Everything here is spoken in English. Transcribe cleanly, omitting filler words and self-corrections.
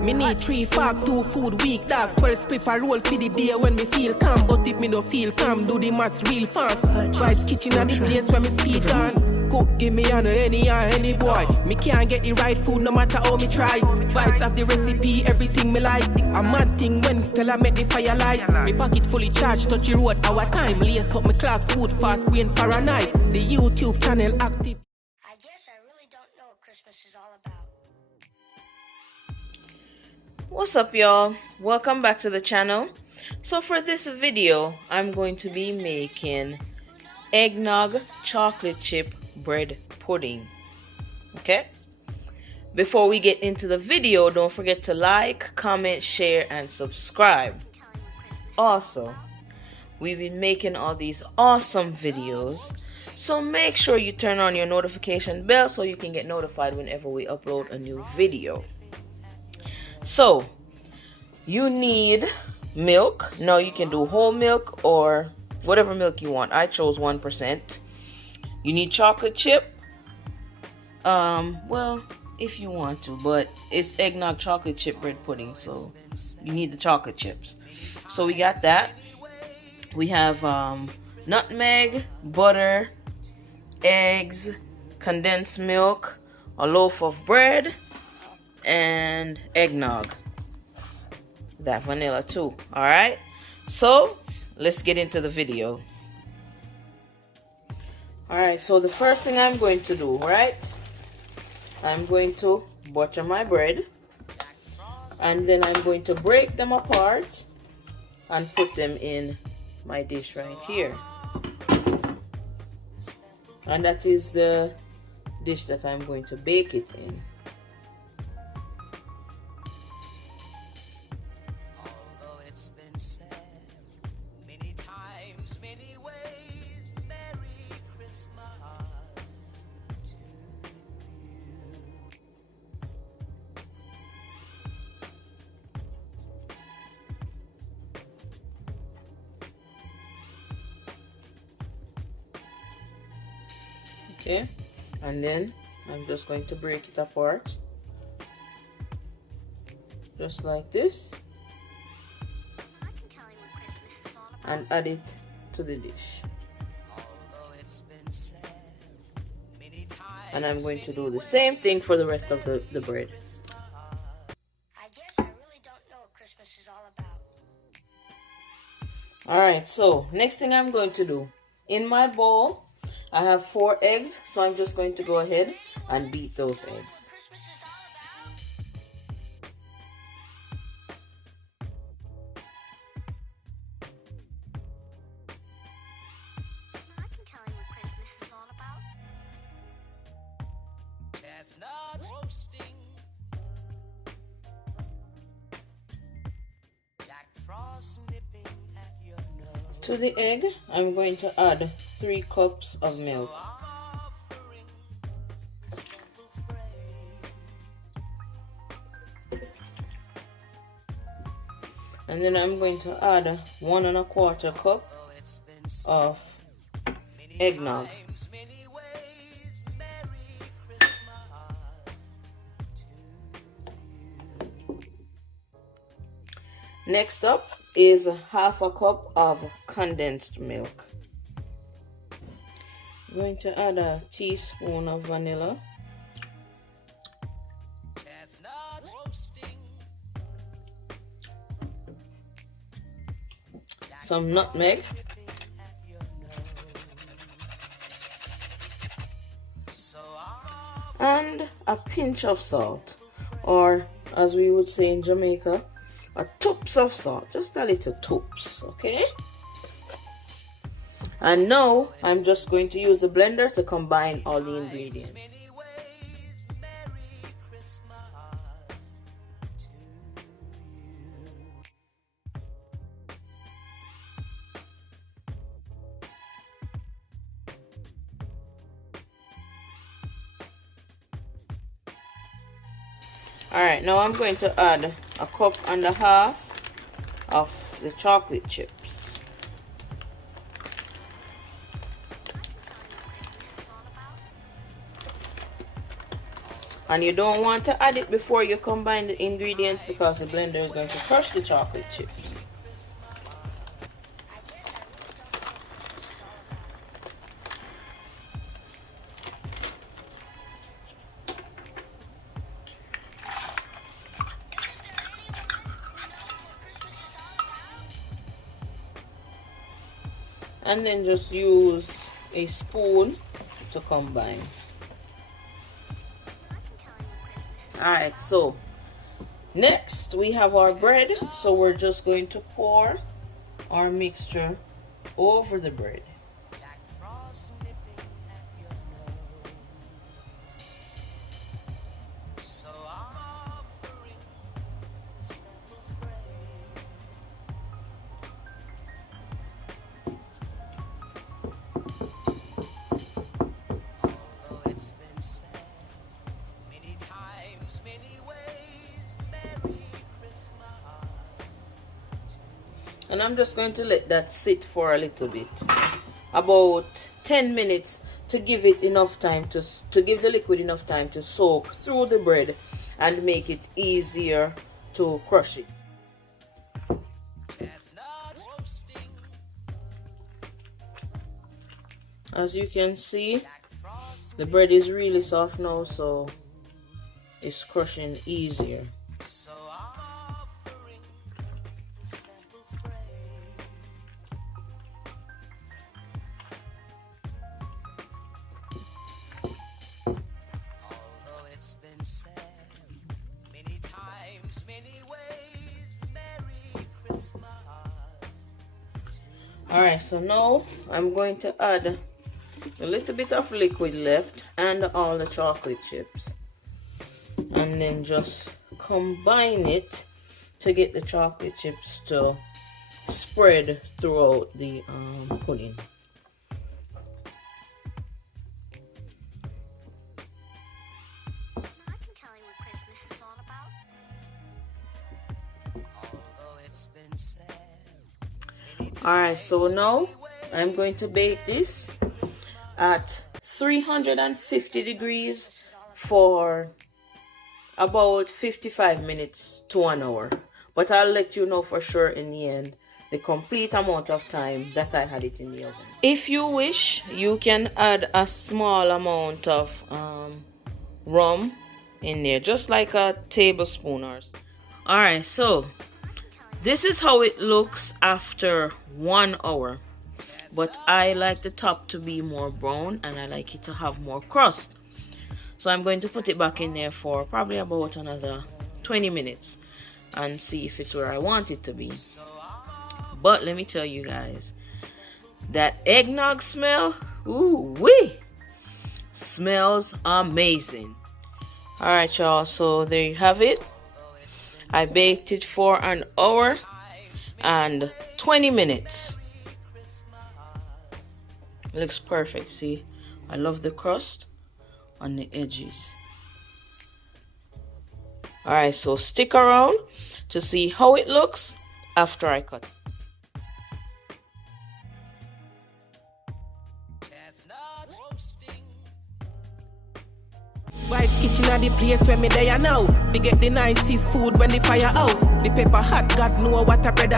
Me need 3 fab, 2 food week, dog. 12 spliff a roll for the day when me feel calm. But if me don't feel calm, do the maths real fast. Vibes kitchen and the place where me speak on. Cook, give me on any boy. Me can't get the right food no matter how me try. Vibes have the recipe, everything me like. A mad thing when still I make the fire light. Me pocket fully charged, touch the road, our time. Lace up my clocks, food fast, brain paranoid. The YouTube channel active. I guess I really don't know what Christmas is all about. What's up, y'all? Welcome back to the channel. So for this video, I'm going to be making eggnog chocolate chip bread pudding. Okay? Before we get into the video, don't forget to like, comment, share, and subscribe. Also, we've been making all these awesome videos, so make sure you turn on your notification bell so you can get notified whenever we upload a new video. So you need milk. Now you can do whole milk or whatever milk you want. I chose 1%. You need chocolate chip. Well, if you want to, but it's eggnog chocolate chip bread pudding, so you need the chocolate chips. So we got that. We have nutmeg, butter, eggs, condensed milk, a loaf of bread, and eggnog. That vanilla too. All right, so let's get into the video. All right, so the first thing I'm going to do, right, I'm going to butter my bread, and then I'm going to break them apart and put them in my dish right here. And that is the dish that I'm going to bake it in. Okay, and then I'm just going to break it apart just like this and add it to the dish. And I'm going to do the same thing for the rest of the bread. I guess I really don't know what Christmas is all about. Alright, so next thing I'm going to do, in my bowl I have 4 eggs, so I'm just going to go ahead and beat those eggs. To the egg, I'm going to add 3 cups of milk. And then I'm going to add 1 1/4 cup of eggnog. Next up is 1/2 cup of condensed milk. I'm going to add a teaspoon of vanilla, some nutmeg, and a pinch of salt, or as we would say in Jamaica, a toops of salt, just a little toops, okay? And now I'm just going to use a blender to combine all the ingredients. Alright, now I'm going to add 1.5 cups of the chocolate chips. And you don't want to add it before you combine the ingredients because the blender is going to crush the chocolate chips. And then just use a spoon to combine. Alright, so next we have our bread. So we're just going to pour our mixture over the bread. And I'm just going to let that sit for a little bit, about 10 minutes, to give it enough time to give the liquid enough time to soak through the bread and make it easier to crush it. As you can see, the bread is really soft now, so it's crushing easier. Alright, so now I'm going to add a little bit of liquid left and all the chocolate chips, and then just combine it to get the chocolate chips to spread throughout the pudding. Alright, so now I'm going to bake this at 350 degrees for about 55 minutes to 1 hour. But I'll let you know for sure in the end the complete amount of time that I had it in the oven. If you wish, you can add a small amount of rum in there, just like a tablespoon or so. Alright, so this is how it looks after 1 hour, but I like the top to be more brown and I like it to have more crust. So I'm going to put it back in there for probably about another 20 minutes and see if it's where I want it to be. But let me tell you guys, that eggnog smell, ooh wee, smells amazing. Alright y'all, so there you have it. I baked it for 1 hour and 20 minutes. Looks perfect. See, I love the crust on the edges. Alright, so stick around to see how it looks after I cut. Vibes kitchen are the place where me there now. We get the nicest food when the fire out. The pepper hot, God know what a bread